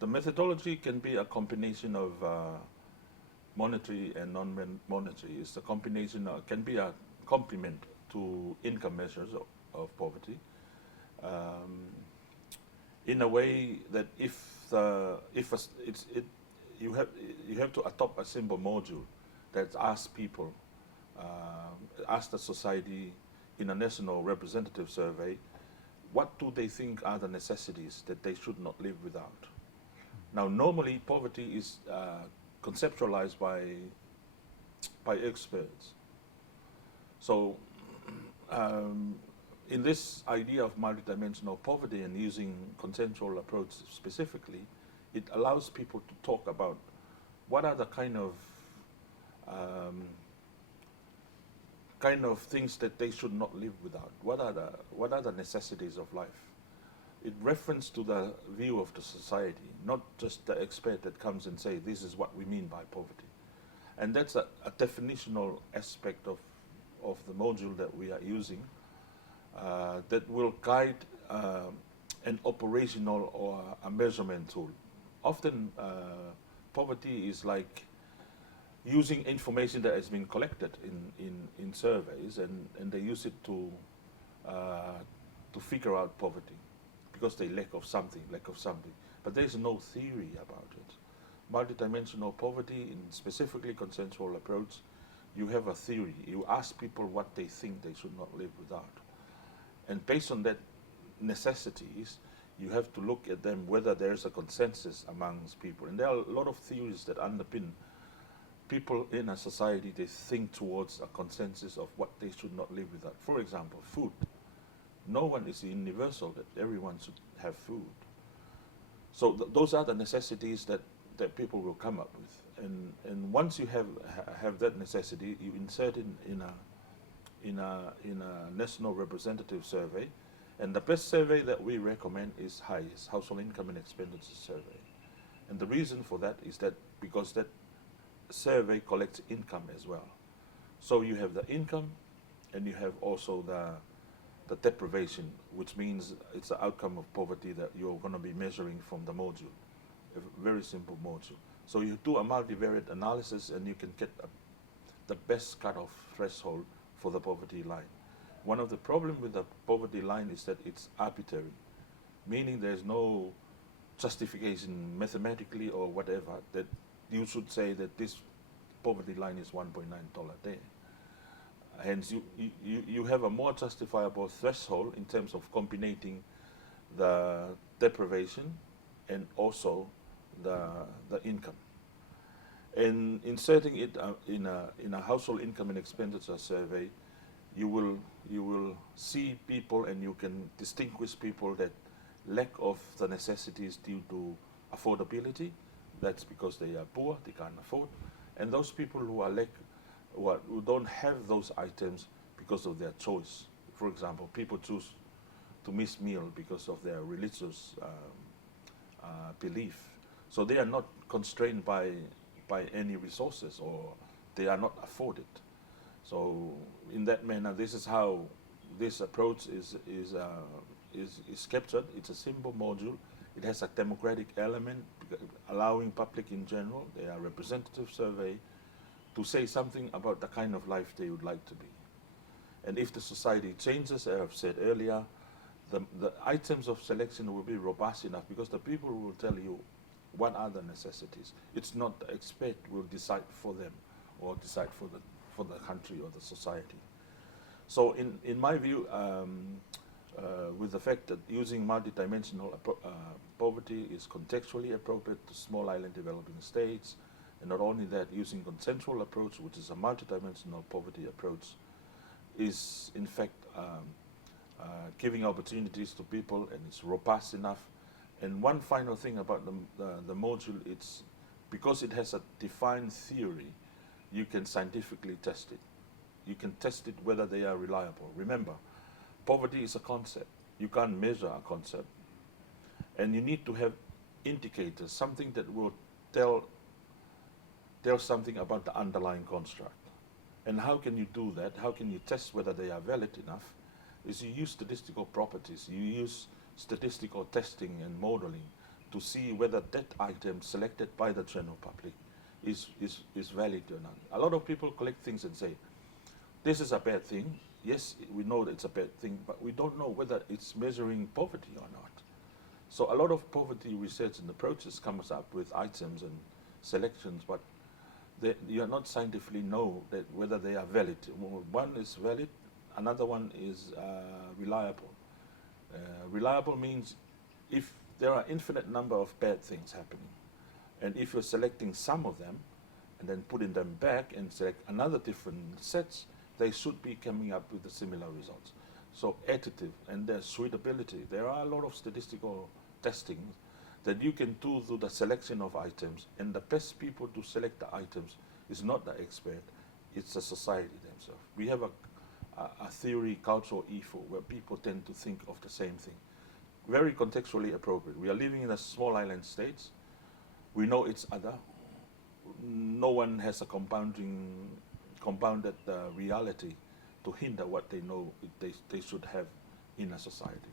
The methodology can be a combination of monetary and non-monetary. It's a combination, can be a complement to income measures of poverty, um, in a way that if a, it's it you have you have to adopt a simple module that asks people, ask the society in a national representative survey, what do they think are the necessities that they should not live without? Now, normally poverty is conceptualized by experts. So, um, in this idea of multidimensional poverty and using consensual approach specifically, it allows people to talk about what are the um, kind of things that they should not live without. What are the necessities of life? It reference to the view of the society, not just the expert that comes and say this is what we mean by poverty. And that's a definitional aspect of the module that we are using, that will guide an operational or a measurement tool. Often poverty is like using information that has been collected in surveys, and they use it to figure out poverty because they lack of something. But there is no theory about it. Multidimensional poverty, in specifically consensual approach, you have a theory. You ask people what they think they should not live without. And based on that necessities, you have to look at them whether there's a consensus amongst people. And there are a lot of theories that underpin people in a society. They think towards a consensus of what they should not live without. For example, food. No one is universal that everyone should have food. So those are the necessities that people will come up with. And once you have that necessity, you insert it in a national representative survey. And the best survey that we recommend is HICE, Household Income and Expenditure Survey. And the reason for that is that because that survey collects income as well. So you have the income, and you have also the deprivation, which means it's the outcome of poverty that you're going to be measuring from the module, a very simple module. So you do a multivariate analysis, and you can get the best cutoff threshold for the poverty line. One of the problems with the poverty line is that it's arbitrary, meaning there's no justification mathematically or whatever that you should say that this poverty line is $1.9 there. Hence, you have a more justifiable threshold in terms of combining the deprivation and also the income. And inserting it in a household income and expenditure survey, you will see people, and you can distinguish people that lack of the necessities due to affordability. That's because they are poor, they can't afford. And those people who are who don't have those items because of their choice. For example, people choose to miss meal because of their religious belief. So they are not constrained by any resources, or they are not afforded. So in that manner, this is how this approach is captured. It's a simple module. It has a democratic element, allowing public in general, they are representative survey, to say something about the kind of life they would like to be. And if the society changes, as I've said earlier, the items of selection will be robust enough, because the people will tell you what are the necessities. It's not the expert will decide for them or decide for the country or the society. So in my view, with the fact that using multidimensional poverty is contextually appropriate to small island developing states, and not only that, using consensual approach, which is a multidimensional poverty approach, is in fact giving opportunities to people, and it's robust enough. And one final thing about the module, it's because it has a defined theory, you can scientifically test it. You can test it whether they are reliable. Remember, poverty is a concept. You can't measure a concept. And you need to have indicators, something that will tell something about the underlying construct. And how can you do that? How can you test whether they are valid enough? Is you use statistical properties. You use statistical testing and modeling to see whether that item selected by the general public is valid or not. A lot of people collect things and say, this is a bad thing. Yes, we know that it's a bad thing, but we don't know whether it's measuring poverty or not. So a lot of poverty research and approaches comes up with items and selections, but you are not scientifically know that whether they are valid. One is valid, another one is reliable. Reliable means if there are infinite number of bad things happening, and if you're selecting some of them and then putting them back and select another different sets, they should be coming up with the similar results. So additive and their suitability. There are a lot of statistical testing that you can do through the selection of items, and the best people to select the items is not the expert, it's the society themselves. We have a theory, cultural ethos, where people tend to think of the same thing. Very contextually appropriate. We are living in a small island states. We know each other. No one has a compounded reality to hinder what they know they should have in a society.